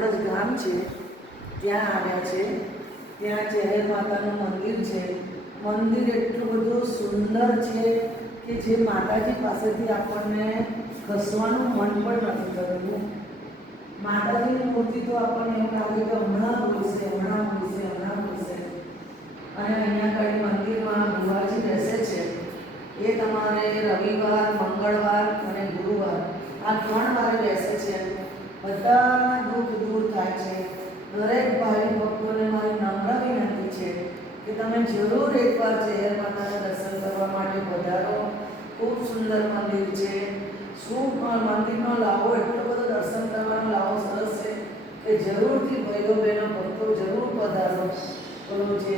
જોડ જ ગામ છે ત્યાં આવ્યા છે. ત્યાં ચહેર માતાનું મંદિર છે. મંદિર એટલું બધું સુંદર છે કે જે માતાજી પાસેથી આપણને ખસવાનું મન પણ નથી થતું. માતાજીની મૂર્તિ તો આપણને એવું લાગે કે હમણાં બોલશે, હમણાં બોલશે, હમણાં બોલશે. અને અહીંયા કઈ મંદિરમાં ભુવાજી બેસે છે. એ તમારે રવિવાર, મંગળવાર અને ગુરુવાર આ 3 વારે બેસે છે. બધા દુઃખ દૂર થાય છે. દરેક ભાઈ ભક્તોને મારી નમ્ર વિનંતી છે કે તમે જરૂર એકવાર ચહેર માતાના દર્શન કરવા માટે પધારો. ખૂબ સુંદર મંદિર છે. શું મંદિરનો લાવો, એટલો બધો દર્શન કરવાનો લાવો સરસ છે કે જરૂરથી ભાઈઓ બહેનો ભક્તો જરૂર પધારો. બોલો છે